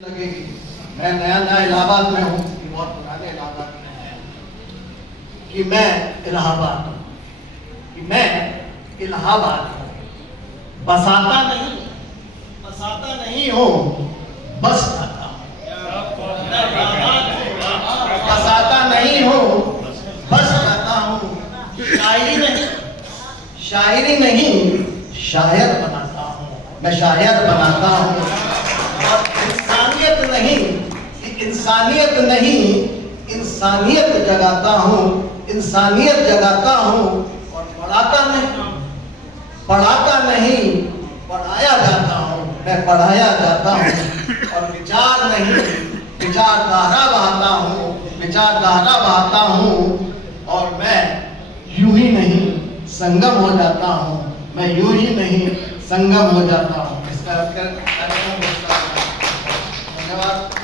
लगेगी। मैं नया नया इलाहाबाद में हूँ, बहुत पुराने इलाहाबाद में है कि मैं इलाहाबाद हूँ, कि मैं इलाहाबाद हूँ। बसाता नहीं हूँ, बस जाता हूँ। बसाता नहीं हूँ, बस जाता हूँ। शायरी नहीं शायर बनाता हूँ। मैं शायर बनाता हूँ। और इंसानियत जगाता हूँ, इंसानियत जगाता हूँ। और पढ़ाता नहीं पढ़ाया जाता हूँ। मैं पढ़ाया जाता हूँ। और विचारधारा बहाता हूँ। और मैं यूं ही नहीं संगम हो जाता हूँ। मैं यूं ही नहीं संगम हो जाता हूँ। इसका धन्यवाद।